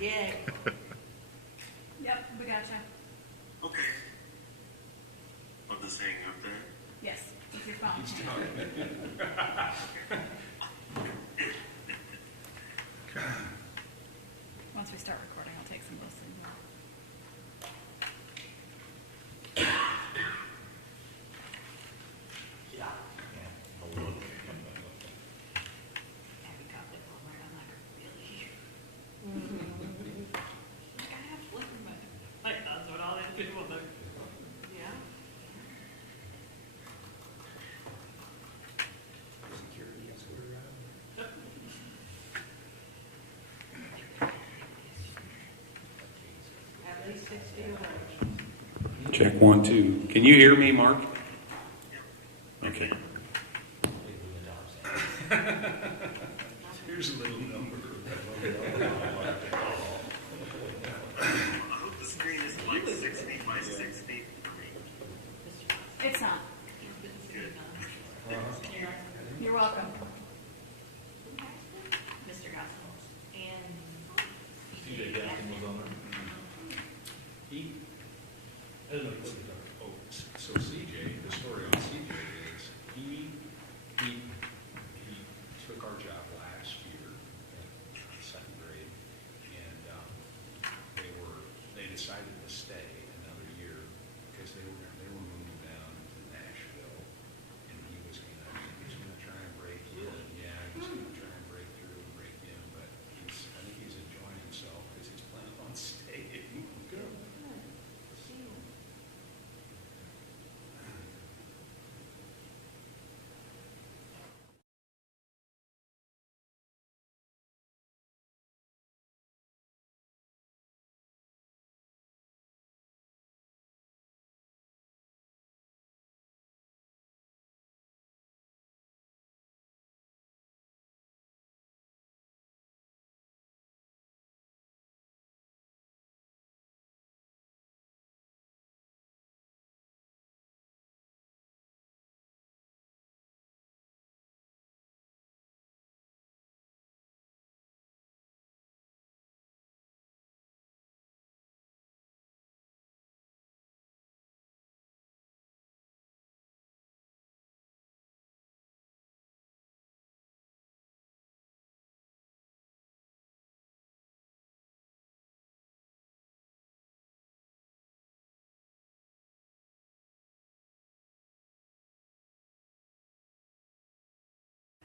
Yay. Yep, we gotcha. Okay. I'll just hang up there. Yes, with your phone. Once we start recording, I'll take some listens. Have you got the phone right? I'm like, really? Like, I have to listen, but like, that's what all these people do. Yeah. At least 6 feet away. Check 1, 2. Can you hear me, Mark? Okay. Here's a little number. I hope the screen is like 6 feet by 6 feet for me. It's not. Good. You're welcome. Mr. Gospel. And TJ Gaston was on there. He, I don't know if he was on. Oh, so CJ, the story on CJ is he took our job last year in second grade, and they decided to stay another year because they were moving down to Nashville, and he was gonna try and break in. Yeah, he was gonna try and break through and break in, but I think he's enjoying himself because he's planning on staying. Good.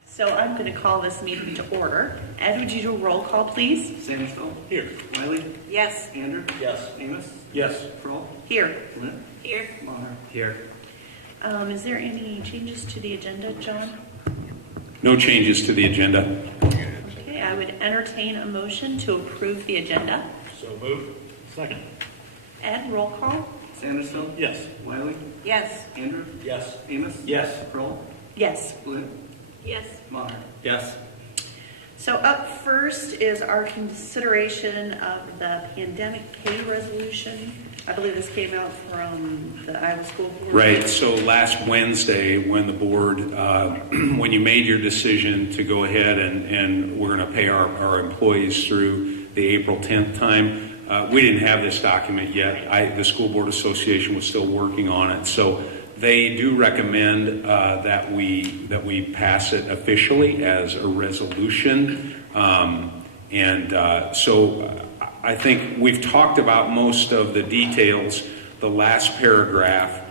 So I'm going to call this meeting to order. Ed, would you do a roll call, please? Sandersville? Here. Wiley? yes. Andrew? Yes. Amos? Yes. Kroll? Here. Flint? Here. Bonner? Here. Is there any changes to the agenda, John? No changes to the agenda. Okay, I would entertain a motion to approve the agenda. So moved. Second. Ed, roll call? Sandersville? Yes. Wiley? Yes. Andrew? Yes. Amos? Yes. Kroll? Yes. Flint? Yes. Bonner? Yes. So up first is our consideration of the pandemic pay resolution. I believe this came out from the Iowa School Board. Right. So last Wednesday, when the board, when you made your decision to go ahead and we're going to pay our employees through the April 10th time, we didn't have this document yet. The School Board Association was still working on it. So they do recommend that we pass it officially as a resolution. So I think we've talked about most of the details. The last paragraph,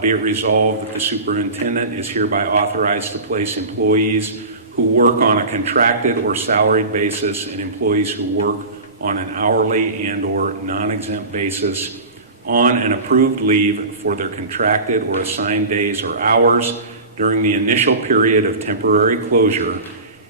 be it resolved that the superintendent is hereby authorized to place employees who work on a contracted or salaried basis and employees who work on an hourly and or non-exempt basis on an approved leave for their contracted or assigned days or hours during the initial period of temporary closure,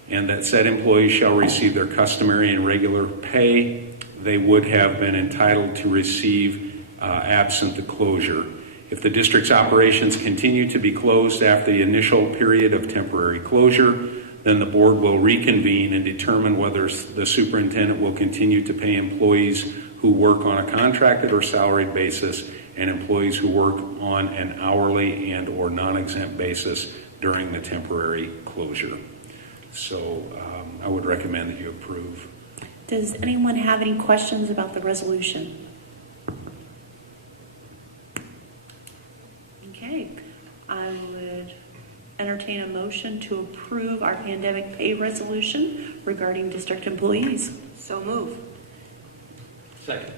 and that said employees shall receive their customary and regular pay they would have been entitled to receive absent the closure. If the district's operations continue to be closed after the initial period of temporary closure, then the board will reconvene and determine whether the superintendent will continue to pay employees who work on a contracted or salaried basis and employees who work on an hourly and or non-exempt basis during the temporary closure. So I would recommend that you approve. Does anyone have any questions about the resolution? Okay, I would entertain a motion to approve our pandemic pay resolution regarding district employees. So move. Second.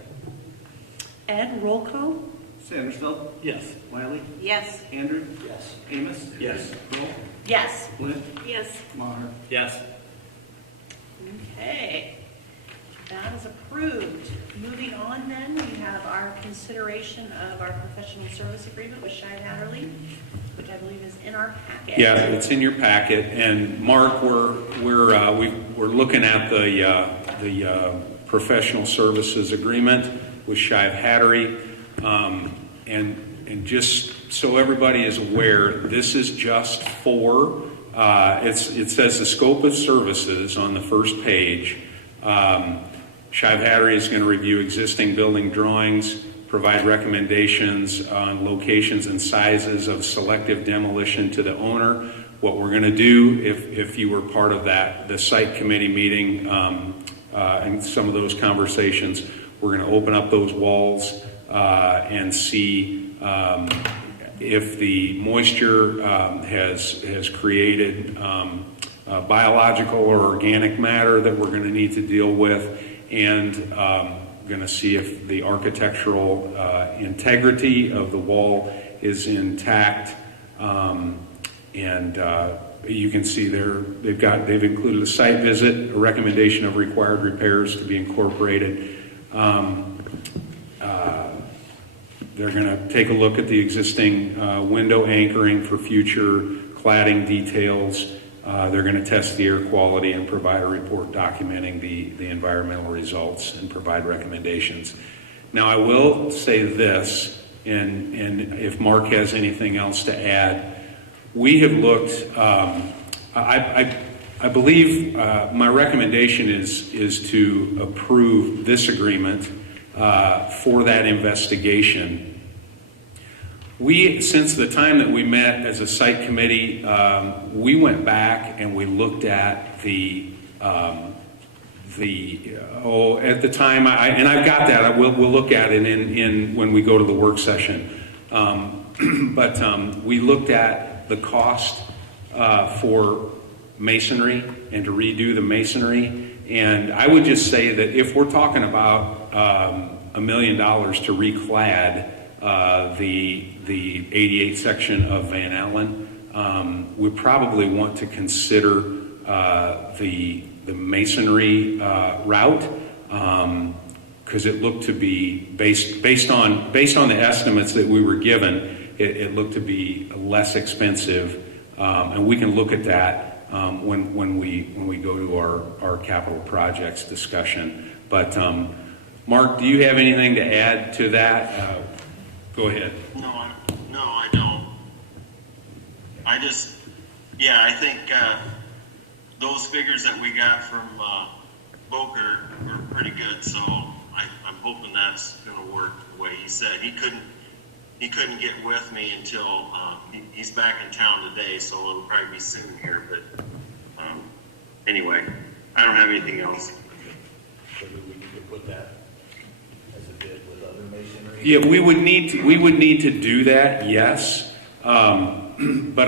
Ed, roll call? Sandersfeld? Yes. Wiley? Yes. Andrew? Yes. Amos? Yes. Kroll? Yes. Flint? Yes. Maher? Yes. Okay, that is approved. Moving on then, we have our consideration of our professional service agreement with Shive-Hattery, which I believe is in our packet. Yeah, it's in your packet. And Mark, we're looking at the professional services agreement with Shive-Hattery. And just so everybody is aware, this is just for, it says the scope of services on the first page. Shive-Hattery is going to review existing building drawings, provide recommendations on locations and sizes of selective demolition to the owner. What we're going to do, if you were part of that, the site committee meeting and some of those conversations, we're going to open up those walls and see if the moisture has created biological or organic matter that we're going to need to deal with, and going to see if the architectural integrity of the wall is intact. You can see they've included a site visit, a recommendation of required repairs to be incorporated. They're going to take a look at the existing window anchoring for future cladding details. They're going to test the air quality and provide a report documenting the environmental results and provide recommendations. Now, I will say this, and if Mark has anything else to add, we have looked, I believe my recommendation is to approve this agreement for that investigation. Since the time that we met as a site committee, we went back and we looked at at the time, and I've got that. We'll look at it in when we go to the work session. But we looked at the cost for masonry and to redo the masonry, and I would just say that if we're talking about $1 million to reclad the 88 section of Van Allen, we probably want to consider the masonry route, because it looked to be based on the estimates that we were given, it looked to be less expensive, and we can look at that when we go to our capital projects discussion. But Mark, do you have anything to add to that? Go ahead. No, I don't. I think those figures that we got from Boker were pretty good, so I'm hoping that's going to work the way he said. He couldn't get with me until he's back in town today, so it'll probably be soon here. But anyway, I don't have anything else. So do we need to put that as a bid with other masonry? Yeah, we would need to do that, yes. But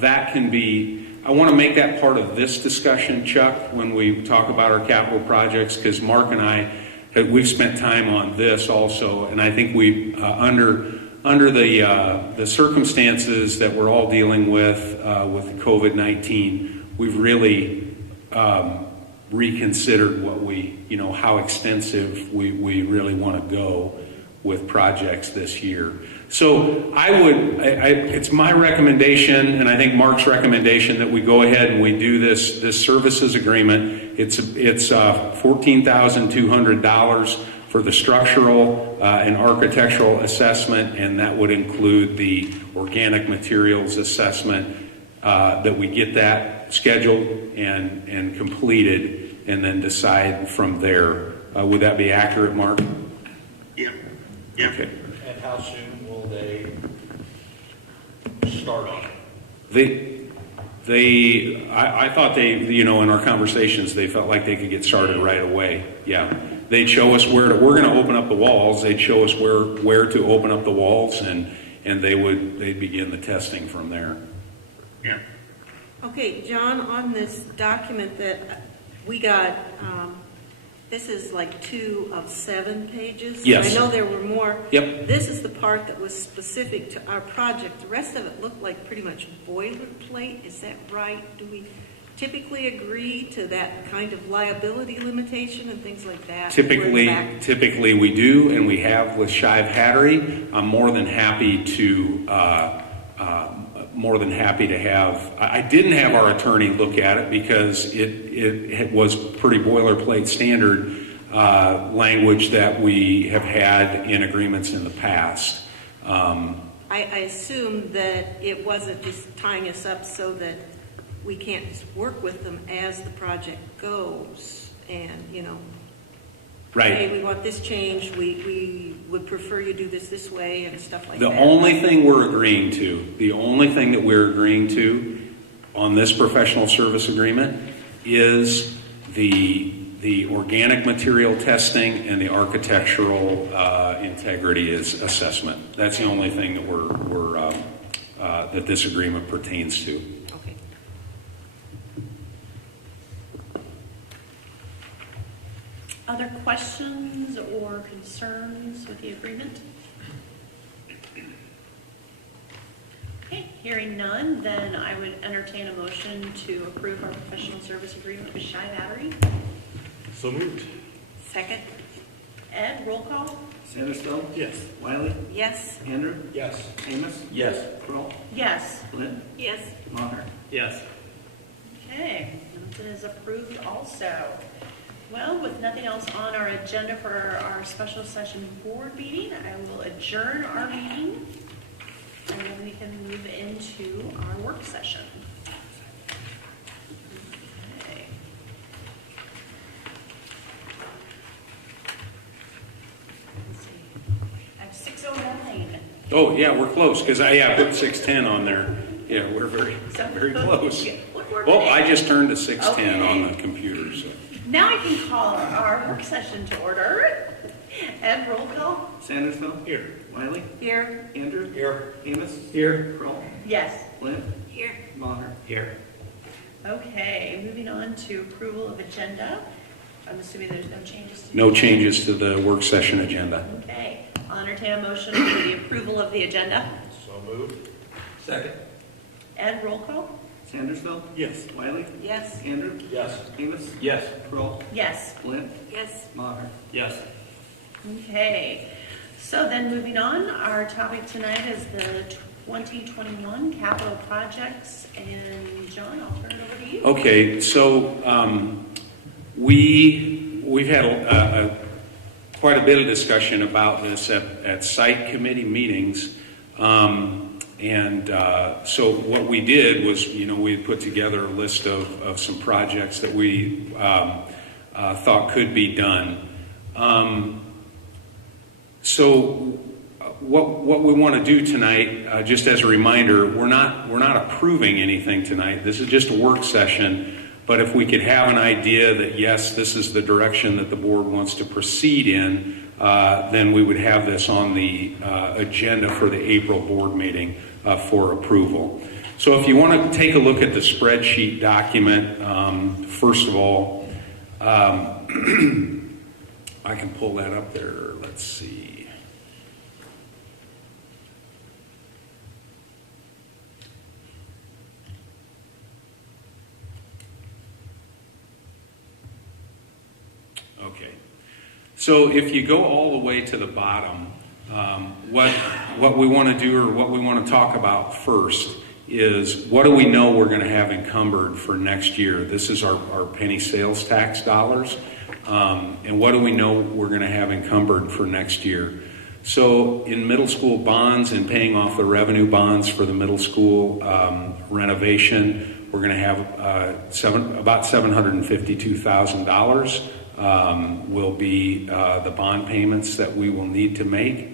that can be. I want to make that part of this discussion, Chuck, when we talk about our capital projects, because Mark and we've spent time on this also, and I think we under the circumstances that we're all dealing with COVID-19, we've really reconsidered how extensive we really want to go with projects this year. So it's my recommendation, and I think Mark's recommendation, that we go ahead and we do this services agreement. It's $14,200 for the structural and architectural assessment, and that would include the organic materials assessment, that we get that scheduled and completed, and then decide from there. Would that be accurate, Mark? Yep. Okay. And how soon will they start on it? I thought they, in our conversations, they felt like they could get started right away. Yeah. They'd show us we're going to open up the walls. They'd show us where to open up the walls, and they'd begin the testing from there. Yeah. Okay, John, on this document that we got, this is like 2 of 7 pages. Yes. I know there were more. Yep. This is the part that was specific to our project. The rest of it looked like pretty much boilerplate. Is that right? Do we typically agree to that kind of liability limitation and things like that? Typically we do, and we have with Shive-Hattery. I'm more than happy to have. I didn't have our attorney look at it because it was pretty boilerplate standard language that we have had in agreements in the past. I assume that it wasn't just tying us up so that we can't just work with them as the project goes and, Right. hey, we want this changed, we would prefer you do this way and stuff like The that. only thing we're agreeing to on this professional service agreement is the organic material testing and the architectural integrity assessment. That's the only thing that that this agreement pertains to. Okay. Other questions or concerns with the agreement? Okay, hearing none, then I would entertain a motion to approve our professional service agreement with Shive-Hattery. So moved. Second? Ed, roll call? Sandersville? Yes. Wiley? Yes? Andrew? Yes. Amos? Yes. Kroll? Yes. Flynn? Yes. Maher? Yes. Okay, Johnson is approved also. Well, with nothing else on our agenda for our special session board meeting, I will adjourn our meeting, and then we can move into our work session. Okay. Let's see. I have 6:09. Oh yeah, we're close because I put 6:10 on there. Yeah, we're very close. What work Well, day? I just turned to 6:10 Okay. on the computer. So. Now I can call our work session to order. And roll call? Sandersville? Here. Wiley? Here? Andrew? Here. Amos? Here. Kroll? Yes. Flynn? Here. Maher? Here. Okay, moving on to approval of agenda. I'm assuming there's no changes to No changes to the work session agenda. Okay, I'll entertain a motion for the approval of the agenda. So moved. Second. Ed, roll call? Sandersville? Yes. Wiley? Yes. Andrew? Yes. Amos? Yes. Kroll? Yes. Flynn? Yes. Maher? Yes. Okay, so then moving on, our topic tonight is the 2021 capital projects. And John, I'll turn it over to you. Okay, so we've had quite a bit of discussion about this at site committee meetings. So what we did was, we had put together a list of some projects that we thought could be done. So what we want to do tonight, just as a reminder, we're not approving anything tonight. This is just a work session. But if we could have an idea that, yes, this is the direction that the board wants to proceed in, then we would have this on the agenda for the April board meeting for approval. So if you want to take a look at the spreadsheet document, first of all, I can pull that up there. Let's see. Okay. So if you go all the way to the bottom, what we want to do, or what we want to talk about first, is what do we know we're going to have encumbered for next year? This is our penny sales tax dollars. And what do we know we're going to have encumbered for next year? So in middle school bonds and paying off the revenue bonds for the middle school renovation, we're going to have about $752,000 will be the bond payments that we will need to make.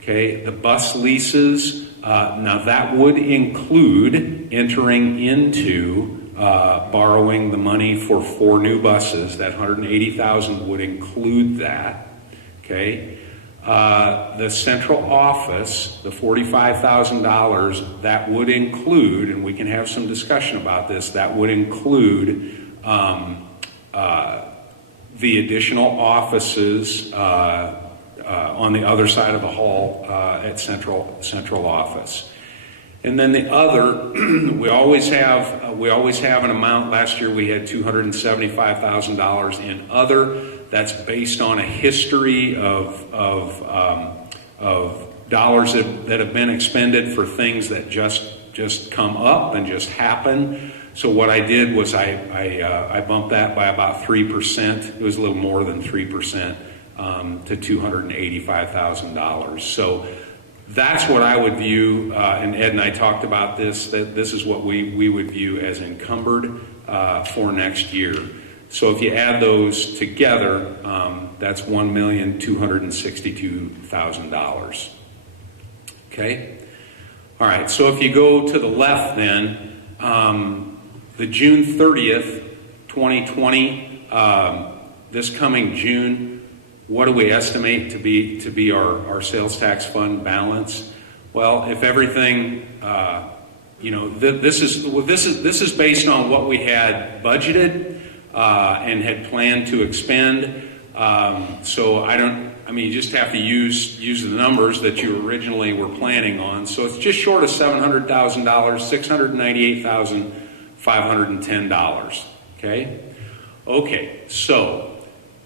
Okay, the bus leases, Now that would include entering into borrowing the money for 4 new buses. That $180,000 would include that. Okay. The central office, the $45,000, that would include, and we can have some discussion about this, that would include the additional offices on the other side of the hall at central office. And then the other, we always have an amount. Last year we had $275,000 in other. That's based on a history of dollars that have been expended for things that just come up and just happen. So what I did was I bumped that by about 3%. It was a little more than 3% to $285,000. So that's what I would view, and Ed and I talked about this, that this is what we would view as encumbered for next year. So if you add those together, that's $1,262,000. Okay? All right, so if you go to the left then, the June 30th, 2020, this coming June, what do we estimate to be our sales tax fund balance? Well, if everything, this is based on what we had budgeted and had planned to expend. So you just have to use the numbers that you originally were planning on. So it's just short of $700,000, $698,510. Okay, so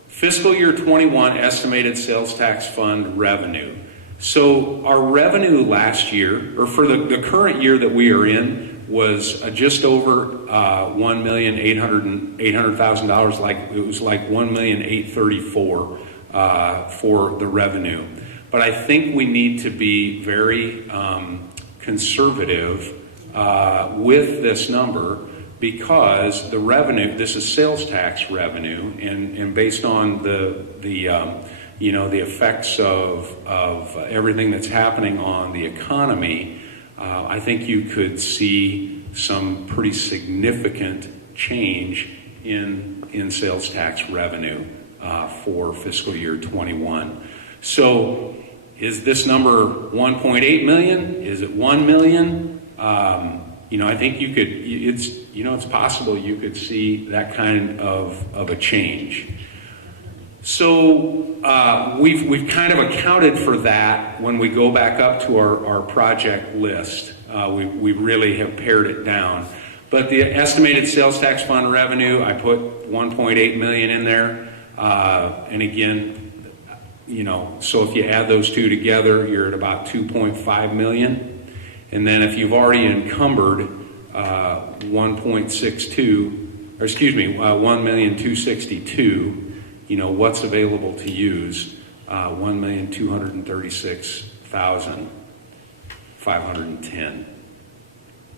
fiscal year 21 estimated sales tax fund revenue. So our revenue last year, or for the current year that we are in, was just over $1,800,000. It was like $1,834,000 for the revenue. But I think we need to be very conservative with this number, because the revenue, this is sales tax revenue, and based on the effects of everything that's happening on the economy, I think you could see some pretty significant change in sales tax revenue for fiscal year 21. So is this number 1.8 million? Is it 1 million? I think you could, it's possible you could see that kind of a change. So we've kind of accounted for that when we go back up to our project list. We really have pared it down. But the estimated sales tax fund revenue, I put 1.8 million in there. And again, so if you add those two together, you're at about 2.5 million. And then if you've already encumbered 1,262,000, what's available to use? 1,236,510.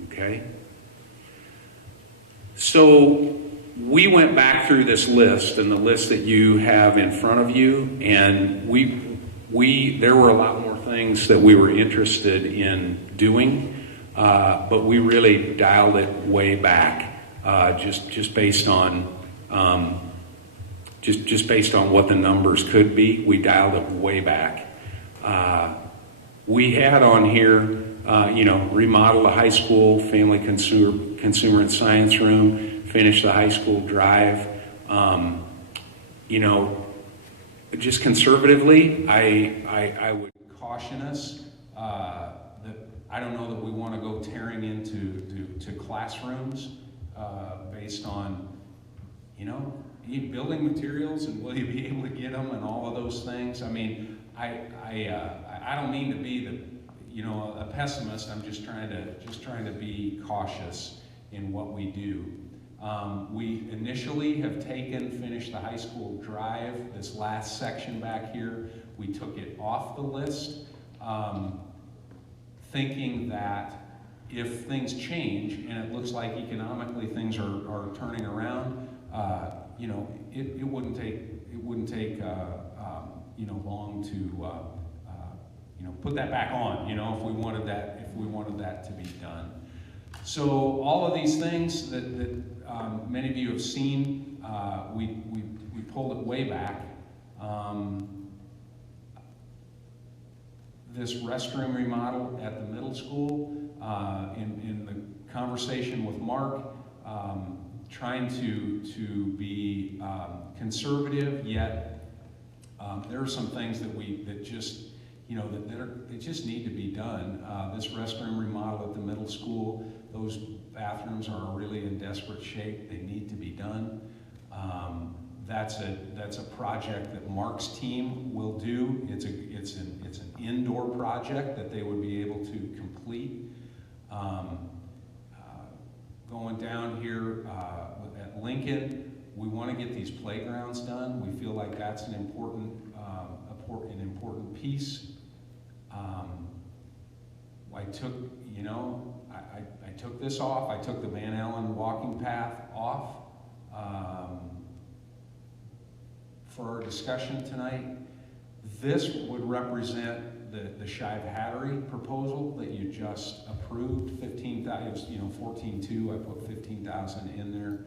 Okay? So we went back through this list, and the list that you have in front of you, and there were a lot more things that we were interested in doing, but we really dialed it way back, just based on just based on what the numbers could be. We dialed it way back. We had on here, remodel the high school, family consumer and science room, finish the high school drive. Just conservatively, I would caution us that I don't know that we want to go tearing into classrooms based on, building materials and will you be able to get them and all of those things. I mean, I don't mean to be a pessimist. I'm just trying to be cautious in what we do. We initially have finished the high school drive, this last section back here. We took it off the list, thinking that if things change and it looks like economically things are turning around, it wouldn't take long put that back on, if we wanted that to be done. So all of these things that many of you have seen, we pulled it way back. This restroom remodel at the middle school, in the conversation with Mark, trying to be conservative, yet there are some things that just need to be done. This restroom remodel at the middle school, those bathrooms are really in desperate shape. They need to be done. That's a project that Mark's team will do. It's an indoor project that they would be able to complete. Going down here at Lincoln, we want to get these playgrounds done. We feel like that's an important piece. I took this off. I took the Van Allen walking path off for our discussion tonight. This would represent the Shive-Hattery proposal that you just approved. 15,000, 14.2. I put 15,000 in there,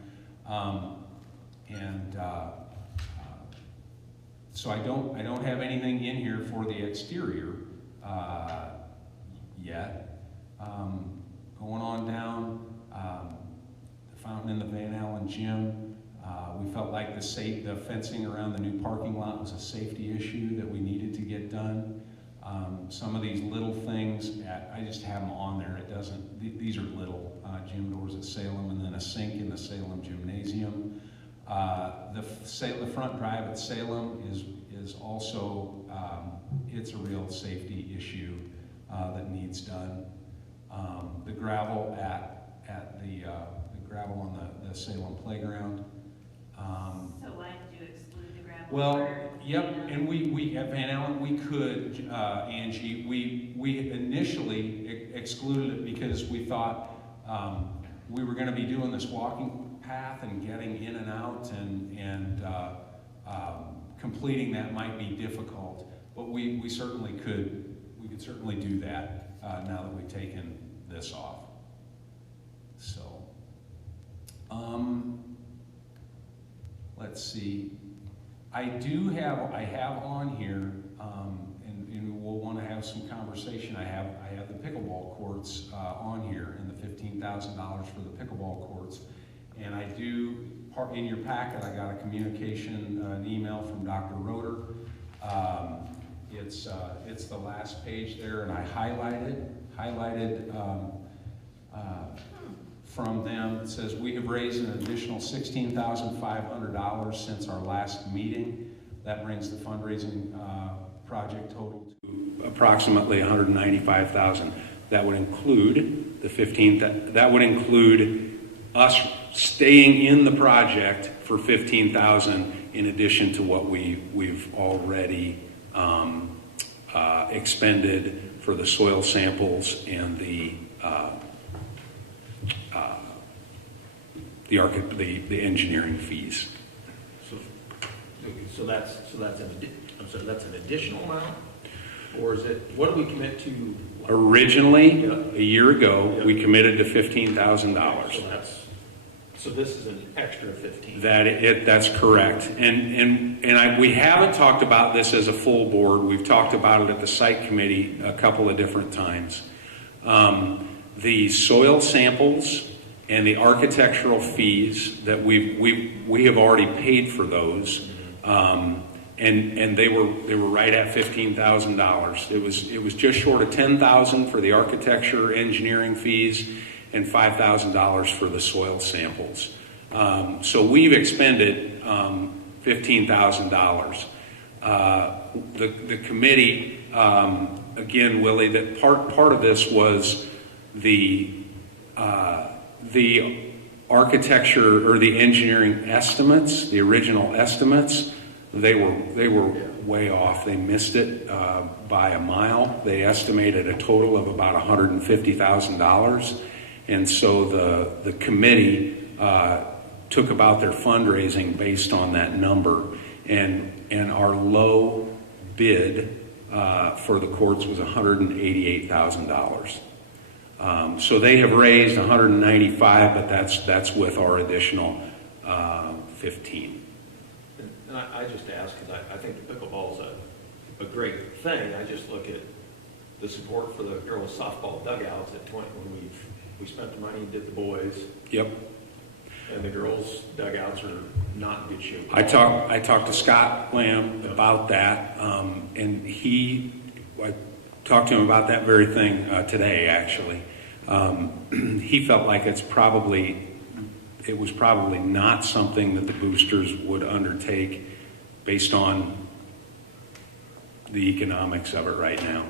so I don't have anything in here for the exterior yet. Going on down, the fountain in the Van Allen gym. We felt like the fencing around the new parking lot was a safety issue that we needed to get done. Some of these little things, I just have them on there. These are little. Gym doors at Salem, and then a sink in the Salem gymnasium. The front drive at Salem is also, it's a real safety issue that needs done. The gravel at the gravel on the Salem playground. So why did you exclude the gravel? Well, yep, and we at Van Allen, we could, Angie, we initially excluded it because we thought we were going to be doing this walking path and getting in and out, and completing that might be difficult, but we could certainly do that now that we've taken this off. So, let's see. I have on here, and we'll want to have some conversation. I have the pickleball courts on here, and the $15,000 for the pickleball courts. And I do, in your packet, I got a communication, an email from Dr. Roeder. It's the last page there, and I highlighted from them. It says, we have raised an additional $16,500 since our last meeting. That brings the fundraising project total to approximately $195,000. That would include the 15th. That would include us staying in the project for $15,000 in addition to what we've already expended for the soil samples and the engineering fees. So that's an additional amount, or is it, what do we commit to? Originally, a year ago, we committed to $15,000. So this is an extra 15. That's correct. And we haven't talked about this as a full board. We've talked about it at the site committee a couple of different times. The soil samples and the architectural fees that we have already paid for those, and they were right at $15,000. It was just short of $10,000 for the architecture engineering fees, and $5,000 for the soil samples. So we've expended $15,000. The committee, again, Willie, that part of this was the architecture or the engineering estimates, the original estimates. They were way off. They missed it by a mile. They estimated a total of about $150,000. And so the committee took about their fundraising based on that number, and our low bid for the courts was $188,000. So they have raised 195, but that's with our additional 15. And I just ask, because I think the pickleball is a great thing. I just look at the support for the girls' softball dugouts at 20 when we spent the money and did the boys. Yep. And the girls' dugouts are not in good shape. I talked to Scott Lamb about that, and I talked to him about that very thing today, actually. He felt like it was probably not something that the boosters would undertake based on the economics of it right now.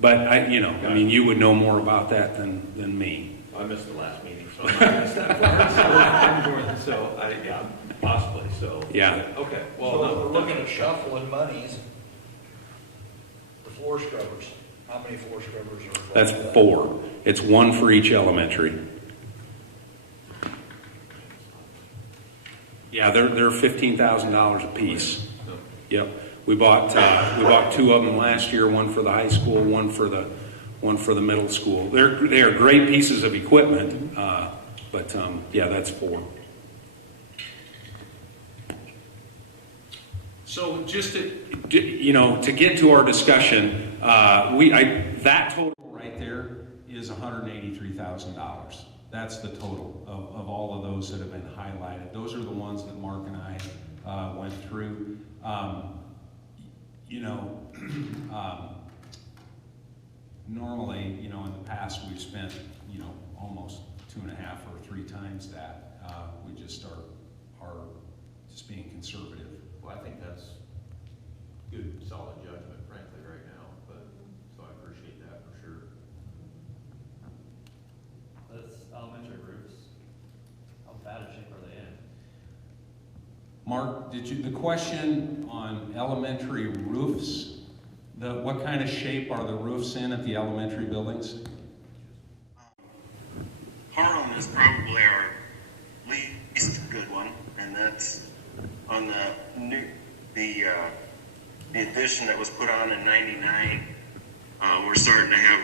But you would know more about that than me. I missed the last meeting, so I'm not going to step forward. So possibly. So Yeah. Okay. Well, So we're looking at shuffling monies. The floor scrubbers. How many floor scrubbers are involved? That's in that? 4. It's 1 for each elementary. Yeah, they're $15,000 a piece. Yep. We bought 2 of them last year. 1 for the high school, 1 for the middle school. They are great pieces of equipment, but that's 4. So just to get to our discussion, that total right there is $183,000. That's the total of all of those that have been highlighted. Those are the ones that Mark and I went through. Normally, in the past we've spent, almost 2.5 or 3 times that. We just are just being conservative. Well, I think that's good, solid judgment, frankly, right now. But so I appreciate that for sure. That's elementary roofs. How bad a shape are they in? Mark, the question on elementary roofs, what kind of shape are the roofs in at the elementary buildings? Harlem is probably our least good one, and that's on the addition that was put on in '99. We're starting to have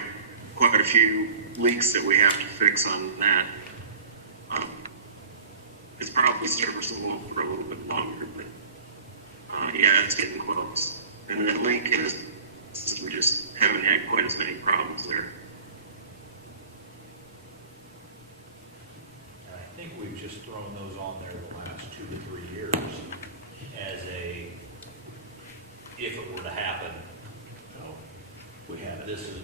quite a few leaks that we have to fix on that. It's probably serviceable for a little bit longer, but it's getting close. And that leak is, we just haven't had quite as many problems there. I think we've just thrown those on there the last 2 to 3 years as if it were to happen. We haven't. This is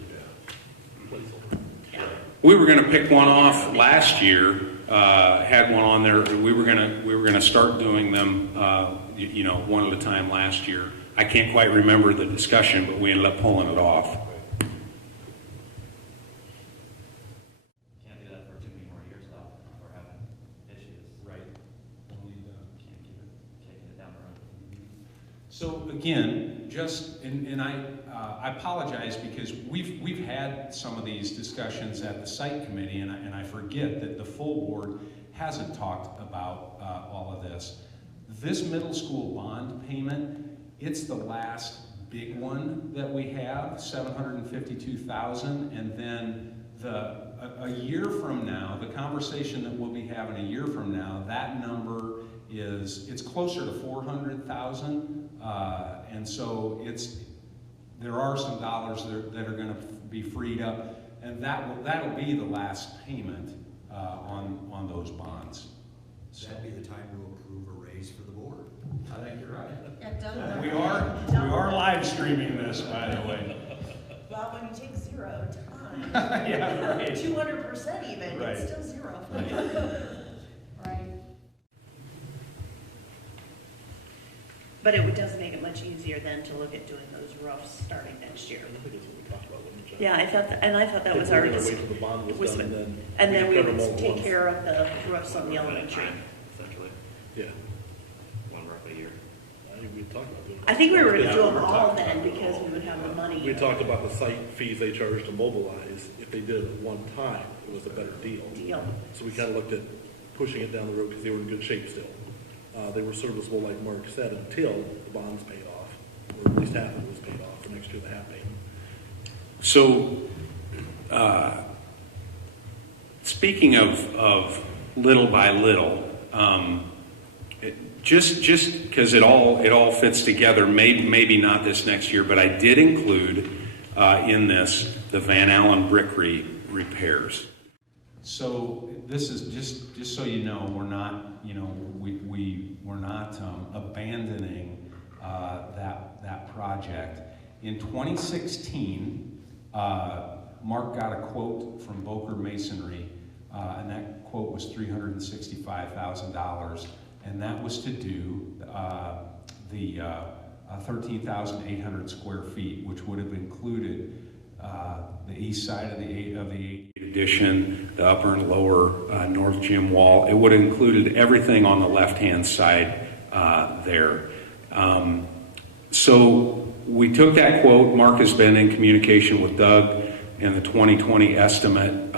placeholder. Yeah. We were going to pick one off last year. Had one on there. We were going to start doing them, one at a time last year. I can't quite remember the discussion, but we ended up pulling it off. Can't do that for too many more years though. We're having issues. Right. Can't keep taking it down the road. So again, and I apologize because we've had some of these discussions at the site committee, and I forget that the full board hasn't talked about all of this. This middle school bond payment, it's the last big one that we have, $752,000, and then a year from now, the conversation that we'll be having a year from now, that number it's closer to $400,000, and so there are some dollars that are going to be freed up, and that'll be the last payment on those bonds. So That'd be the time to approve a raise for the board. I think you're right. we are live streaming this, by the way. Well, when you take 0 times, Yeah, right. 200% even, Right. it's still 0. Right. But it does make it much easier then to look at doing those roofs starting next year. I think that's what we talked about, wasn't it, John? Yeah, I thought that was our, Wait till the bond was done, and then we cover them all would at take once. care of the roofs on the elementary. Essentially, Yeah, one roof a year. I think we talked about doing it. I think we were gonna Yeah, do them we all talked then about it. because we would have the money. We talked about the site fees they charged to mobilize. If they did it at one time, it was a better deal. So we kind of looked at pushing it down the road because they were in good shape still. They were serviceable, like Mark said, until the bonds paid off. or at least half of it was paid off, the next year the half payment. So, speaking of little by little, just because it all fits together, maybe not this next year, but I did include in this the Van Allen brickery repairs. So this is just so you know, we're not we're not abandoning that project. In 2016, Mark got a quote from Boker Masonry, and that quote was $365,000, and that was to do the 13,800 square feet, which would have included the east side of the 88 addition, the upper and lower north gym wall. It would have included everything on the left-hand side there. So we took that quote. Mark has been in communication with Doug, and the 2020 estimate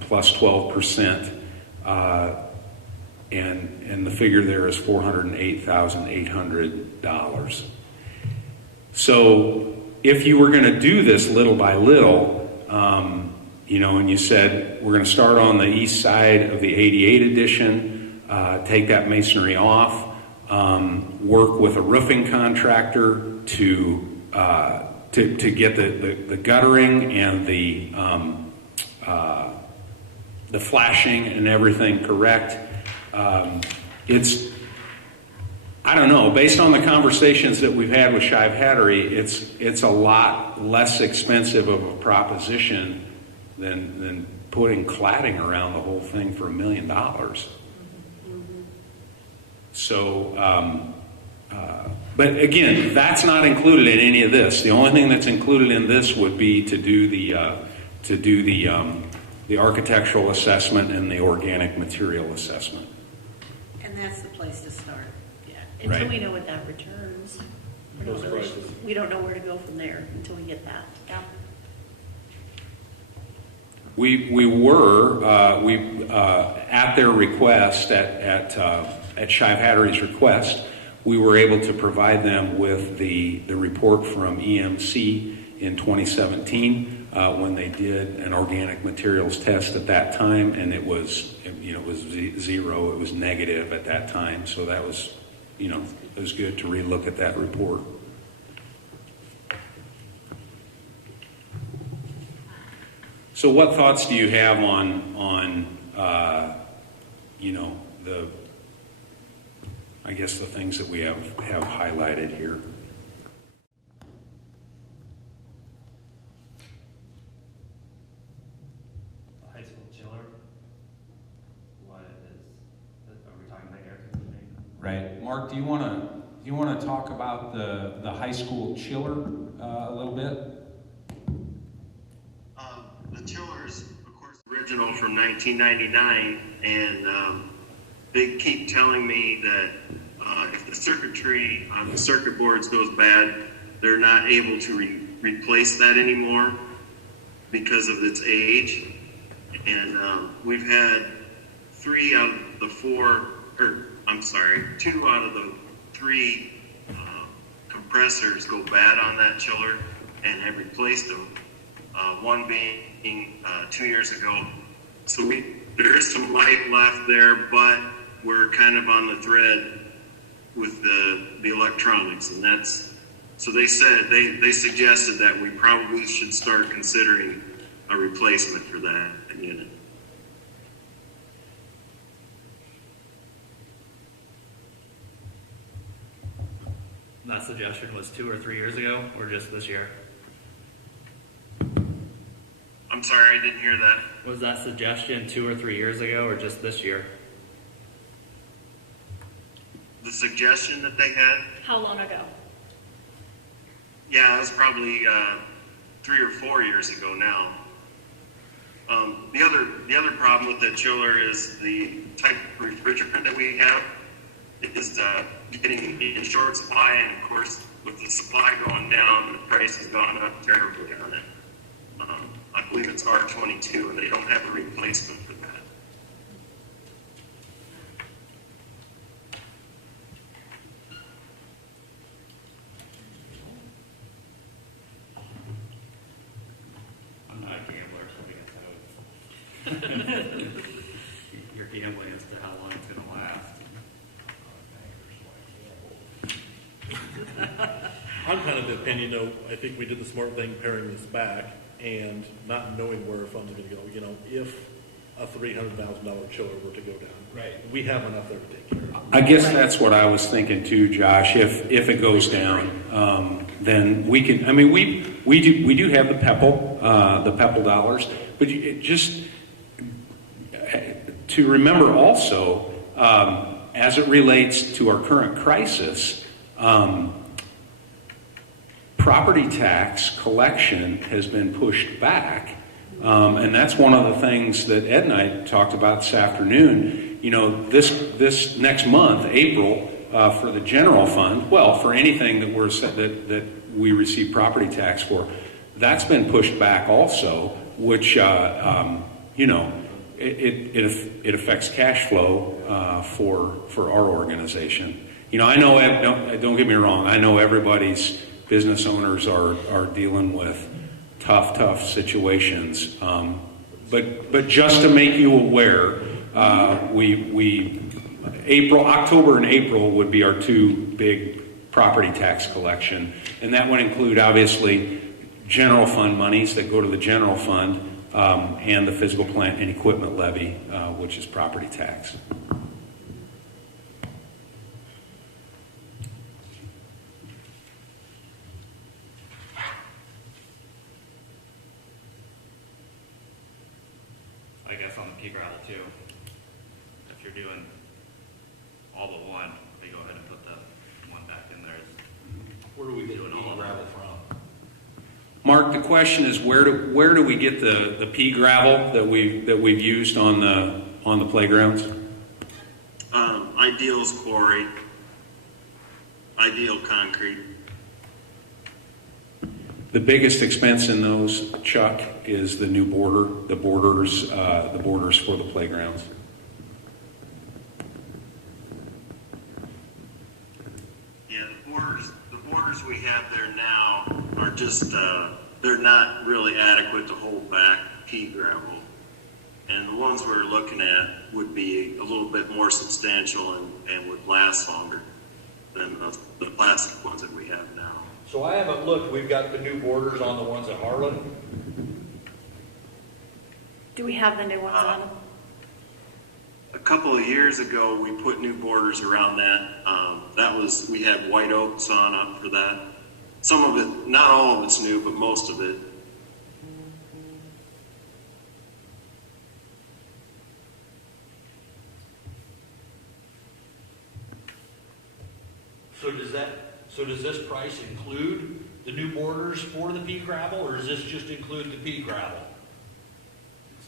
plus 12%, and the figure there is $408,800. So if you were going to do this little by little, and you said we're going to start on the east side of the 88 addition, take that masonry off, work with a roofing contractor to get the guttering and the flashing and everything correct. I don't know, based on the conversations that we've had with Shive-Hattery, it's a lot less expensive of a proposition than putting cladding around the whole thing for $1 million. So, but again, that's not included in any of this. The only thing that's included in this would be to do the architectural assessment and the organic material assessment. And that's the place to start. Yeah, until Right. we know what that returns. Those prices. We don't know where to go from there until we get that. Yeah. We were at their request, at Shive-Hattery's request, we were able to provide them with the report from EMC in 2017 when they did an organic materials test at that time, and it was zero. It was negative at that time, so that was it was good to relook at that report. So what thoughts do you have on the things that we have highlighted here? The high school chiller, are we talking about air conditioning? Right. Mark, do you want to talk about the high school chiller a little bit? The chiller's, of course, original from 1999, and they keep telling me that if the circuitry on the circuit boards goes bad, they're not able to replace that anymore because of its age. And we've had 2 out of the 3 compressors go bad on that chiller and have replaced them. One being 2 years ago. So there is some light left there, but we're kind of on the thread with the electronics, and so they suggested that we probably should start considering a replacement for that unit. That suggestion was 2 or 3 years ago, or just this year? I'm sorry, I didn't hear that. Was that suggestion 2 or 3 years ago, or just this year? The suggestion that they had, How long ago? yeah, it was probably 3 or 4 years ago now. The other problem with that chiller is the type of refrigerant that we have is getting in short supply, and of course, with the supply going down, the price has gone up terribly on it. I believe it's R22, and they don't have a replacement for that. You're gambling as to how long it's gonna last. I'm kind of the opinion, though, I think we did the smart thing paring this back and not knowing where our funds are going to go. You know, if a $300,000 chiller were to go down, right, we have enough there to take care of it. I guess that's what I was thinking too, Josh. If it goes down, then we can. I mean, we do have the PEPL dollars, but just to remember also, as it relates to our current crisis, property tax collection has been pushed back. And that's one of the things that Ed and I talked about this afternoon. You know, this next month, April, for the general fund, well, for anything that we receive property tax for, that's been pushed back also, which you know, it affects cash flow for our organization. You know, I know, don't get me wrong, I know everybody's business owners are dealing with tough situations. But just to make you aware, October and April would be our two big property tax collection, and that would include obviously general fund monies that go to the general fund, and the physical plant and equipment levy, which is property tax. I guess on the pea gravel too, if you're doing all but one, they go ahead and put the one back in there. Where do we get Doing all of gravel that. from? Mark, the question is where do we get the pea gravel that we've used on the playgrounds? Ideal's quarry, Ideal concrete. The biggest expense in those, Chuck, is the new the borders for the playgrounds. Yeah, the borders we have there now are just, they're not really adequate to hold back pea gravel. And the ones we're looking at would be a little bit more substantial and would last longer than the plastic ones that we have now. So I haven't looked, we've got the new borders on the ones at Harlan. Do we have the new ones on them? A couple of years ago, we put new borders around that. We had white oaks on up for that. Some of it, not all of it's new, but most of it. So does this price include the new borders for the pea gravel, or does this just include the pea gravel?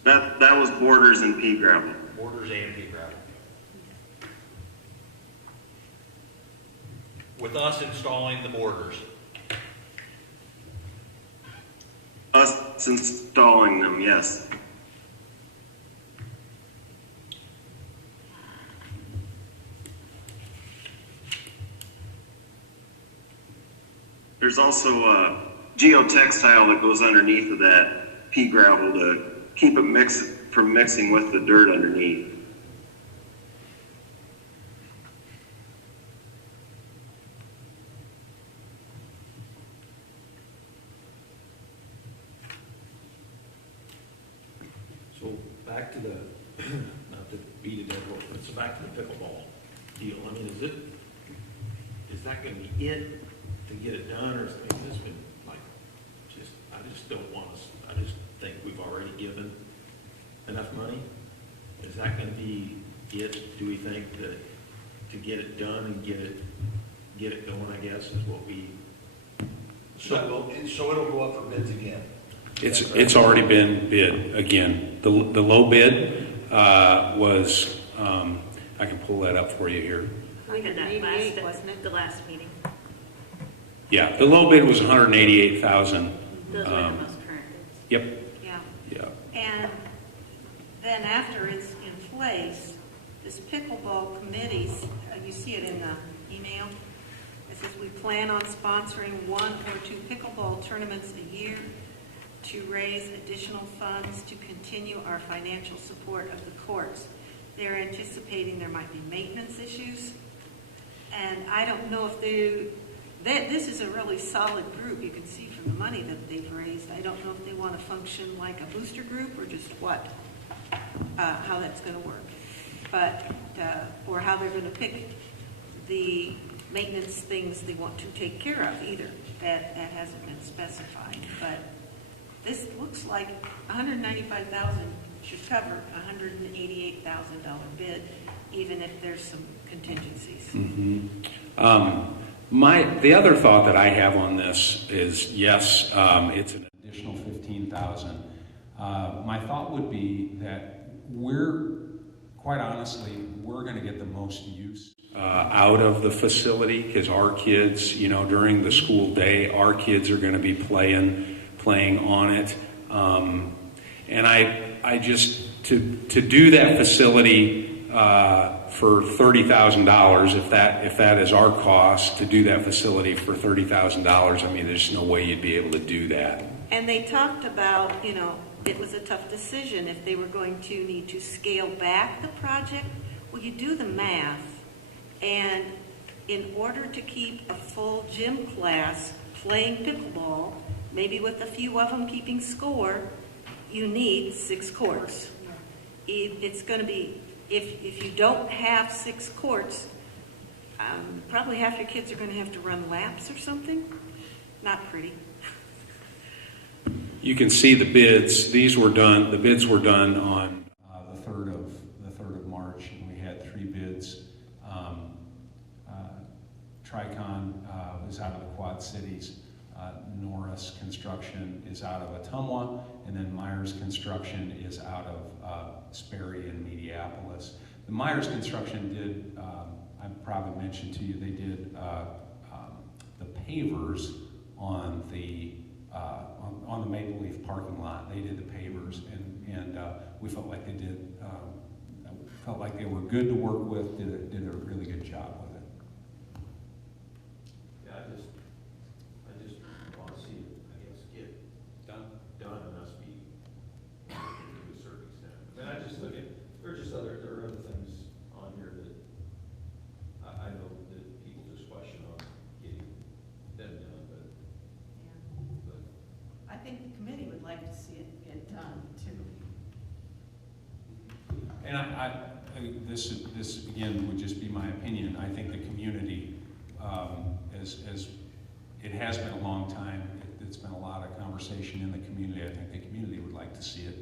That was borders and pea gravel. Borders and pea gravel. With us installing the borders. Us installing them, yes. There's also a geotextile that goes underneath of that pea gravel to keep it from mixing with the dirt underneath. So back to the, not to beat a dead horse, but so back to the pickleball deal. I mean, is that going to be it to get it done, or is this been like, I just don't want us, I just think we've already given enough money. Is that going to be it, do we think, that to get it done and get it going, I guess, is what we... So it'll go up for bids again? It's already been bid again. The low bid was, I can pull that up for you here. We had that last, wasn't it? The last meeting. Yeah, the low bid was $188,000. Those were the most current bids. Yep. Yeah. And then after it's in place, this pickleball committees, you see it in the email, it says we plan on sponsoring 1 or 2 pickleball tournaments a year. to raise additional funds to continue our financial support of the courts. They're anticipating there might be maintenance issues, and I don't know if this is a really solid group. You can see from the money that they've raised. I don't know if they want to function like a booster group or just how that's going to work, but or how they're going to pick the maintenance things they want to take care of either. That hasn't been specified, but this looks like $195,000 should cover a $188,000 bid, even if there's some contingencies. The other thought that I have on this is, yes, it's an additional $15,000. My thought would be that quite honestly, we're going to get the most use out of the facility, because our kids, during the school day, our kids are going to be playing on it. And I just, to do that facility for $30,000, if that is our cost, to do that facility for $30,000, I mean, there's no way you'd be able to do that. And they talked about, it was a tough decision if they were going to need to scale back the project. Well, you do the math, and in order to keep a full gym class playing pickleball, maybe with a few of them keeping score, you need 6 courts. It's going to be, if you don't have 6 courts, probably half your kids are going to have to run laps or something. Not pretty. You can see the bids. The bids were done on the 3rd of March, and we had 3 bids. Tricon is out of the Quad Cities. Norris Construction is out of Ottumwa, and then Myers Construction is out of Sperry and Mediapolis. The Myers Construction did, I probably mentioned to you, they did the pavers on the Maple Leaf parking lot. They did the pavers, and we felt like they were good to work with. Did a really good job with it. Yeah, I just want to see it, I guess, get done and us be to a certain extent. And I just look at, there are other things on here that I know that people just question on getting them done, but I think the committee would like to see it get done too. And this again would just be my opinion. I think the community, as it has been a long time, it's been a lot of conversation in the community. I think the community would like to see it,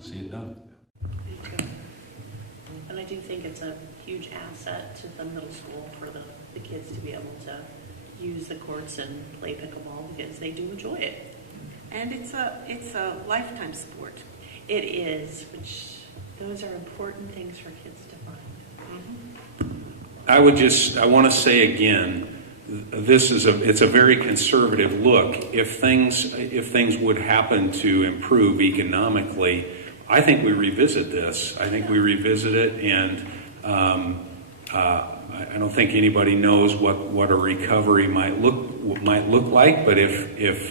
see it done. And I do think it's a huge asset to the middle school for the kids to be able to use the courts and play pickleball, because they do enjoy it. And it's a lifetime sport. It is, which those are important things for kids to find. I want to say again, it's a very conservative look. If things would happen to improve economically, I think we revisit this. I think we revisit it, and I don't think anybody knows what a recovery might look like. But if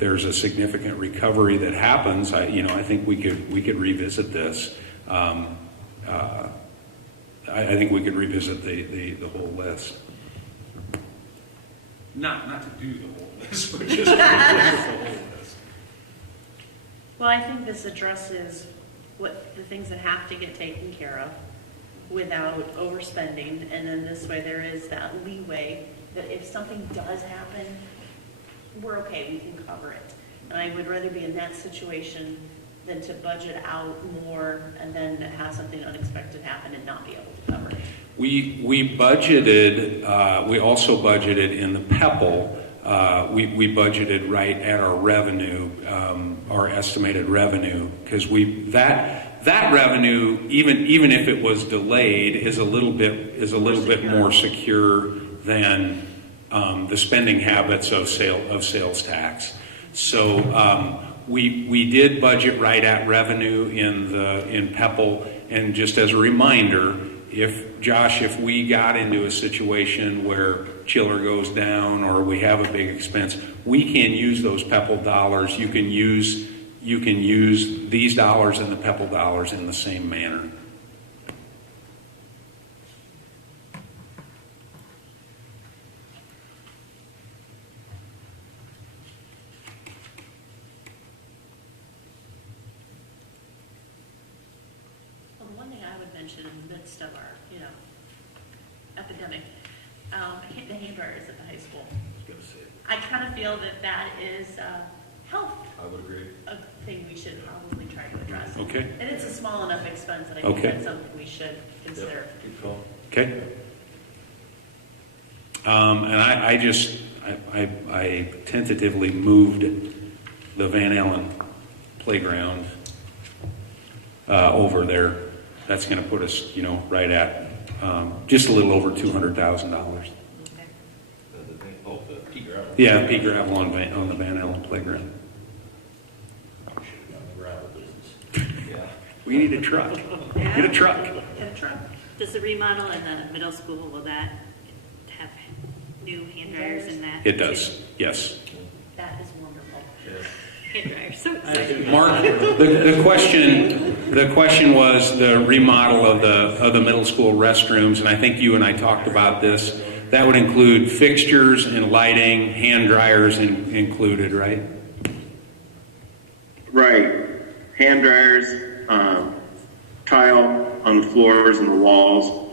there's a significant recovery that happens, I think we could revisit this. I think we could revisit the whole list. Not to do the whole list, but just revisit the whole list. Well, I think this addresses what the things that have to get taken care of without overspending, and then this way there is that leeway that if something does happen, we're okay, we can cover it. And I would rather be in that situation than to budget out more and then have something unexpected happen and not be able to cover it. We budgeted, we also budgeted in the PEPL, we budgeted right at our revenue, our estimated revenue, because that revenue, even if it was delayed, is a little bit more secure than the spending habits of sales tax. So we did budget right at revenue in PEPL, and just as a reminder, if we got into a situation where chiller goes down or we have a big expense, we can use those PEPAL dollars. You can use these dollars and the PEPAL dollars in the same manner. Well, the one thing I would mention in the midst of our, epidemic, the hand dryers at the high school. I kind of feel that is health. I would agree. A thing we should probably try to address. Okay. And it's a small enough expense that I think Okay. that's something we should consider. Yep, good call. Okay. And I tentatively moved the Van Allen playground over there. That's going to put us, right at just a little over $200,000. Oh, the pea gravel. Yeah, pea gravel on the Van Allen playground. Should have done the gravel business. Yeah. We need a truck. Get a truck. Get a truck. Does the remodel in the middle school, will that have new hand dryers in that? It does. Yes. That is wonderful. Hand dryers, so exciting. Mark, the question was the remodel of the middle school restrooms, and I think you and I talked about this. That would include fixtures and lighting, hand dryers included, right? Right. Hand dryers, tile on the floors and the walls.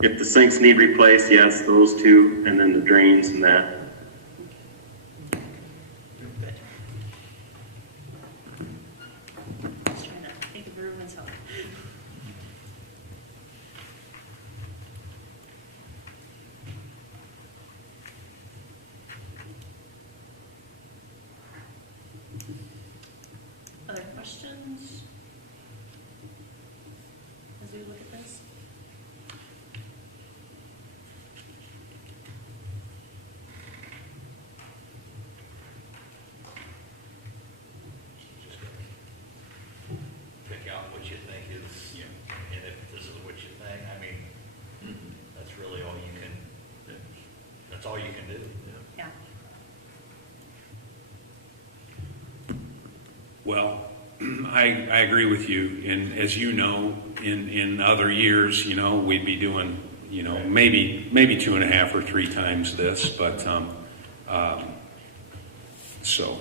If the sinks need replaced, yes, those two, and then the drains and that. Good. Just trying to think of everyone's health. Other questions as we look at this? Just pick out what you think is, and if this is what you think, I mean, that's really all you can, that's all you can do. Yeah. Well, I agree with you, and as you know, in other years, we'd be doing, maybe 2.5 or 3 times this, but so.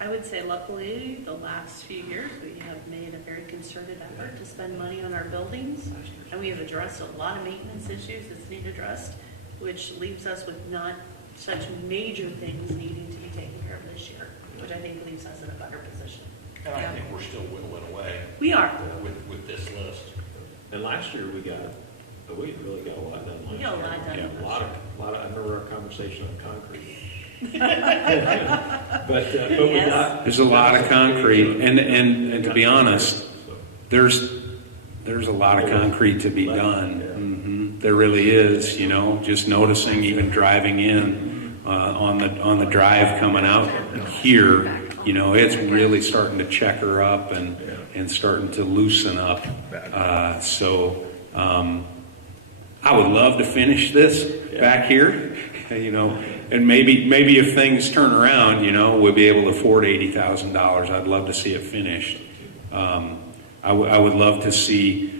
I would say luckily, the last few years, we have made a very concerted effort to spend money on our buildings, and we have addressed a lot of maintenance issues that need addressed, which leaves us with not such major things needing to be taken care of this year, which I think leaves us in a better position. And I think we're still whittling away We are. with this list. And last year we really got a lot done. We got a lot done. Yeah, a lot of, I remember our conversation on concrete. But we Yes. got. There's a lot of concrete, and to be honest, there's a lot of concrete to be done. There really is, just noticing, even driving in on the drive coming out here, it's really starting to checker up and starting to loosen up. So I would love to finish this back here, and maybe if things turn around, we'll be able to afford $80,000. I'd love to see it finished. I would love to see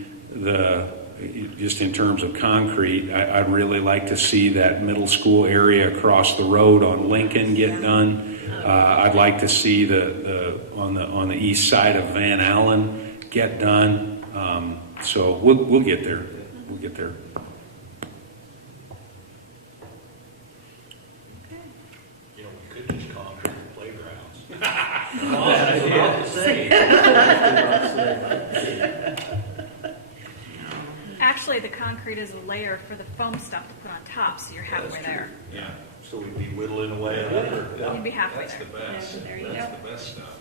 just in terms of concrete, I'd really like to see that middle school area across the road on Lincoln get done. I'd like to see on the east side of Van Allen get done. So we'll get there. We'll get there. We could just concrete the playgrounds. That's what I was saying. Actually, the concrete is a layer for the foam stuff to put on top, so you're halfway there. Yeah, so we'd be whittling away at it. You'd be halfway That's the there. best. Yeah, there you That's go. the best stuff.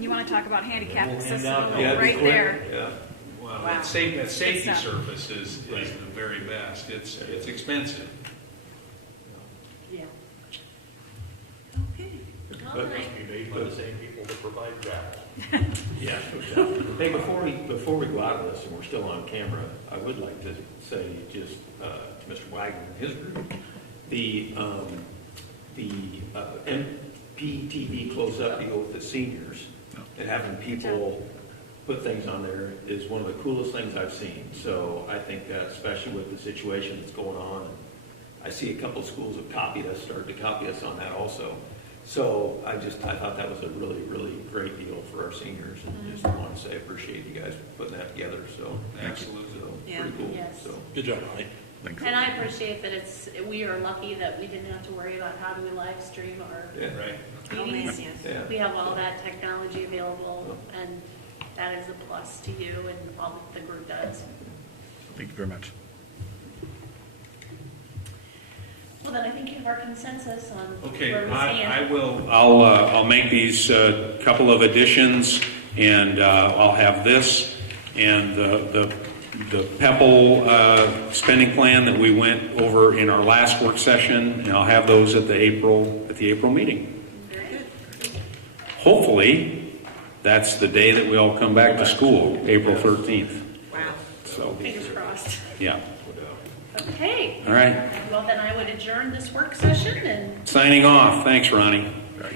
You want to talk about handicap We'll hand accessibility, out- right there. Yeah. Well, Wow. that safety Good stuff. surface is the very best. It's expensive. Yeah. Okay. That must be made by the same people that provide gravel. Yeah. Hey, before we go out of this, and we're still on camera, I would like to say just to Mr. Wagner and his group, the MPTV-CloseUp deal with the seniors and having people put things on there is one of the coolest things I've seen. So I think that, especially with the situation that's going on, I see a couple of schools have started to copy us on that also. So I thought that was a really, really great deal for our seniors, and just want to say I appreciate you guys putting that together. So Absolutely. so Yeah. pretty cool. Yes. So Good job, Ronnie. And I appreciate that we are lucky that we didn't have to worry about how do we live stream our yeah, Right. Oh, man, meetings. yes. yeah. We have all that technology available, and that is a plus to you and all that the group does. Thank you very much. Well, then I think you have our consensus on Okay, where we I stand. will, I'll make these couple of additions, and I'll have this and the PEPL spending plan that we went over in our last work session, and I'll have those at the April meeting. Very good. Hopefully, that's the day that we all come back to school, April 13th. Wow. So, Fingers crossed. yeah. Okay. All right. Well, then I would adjourn this work session and Signing off. Thanks, Ronnie.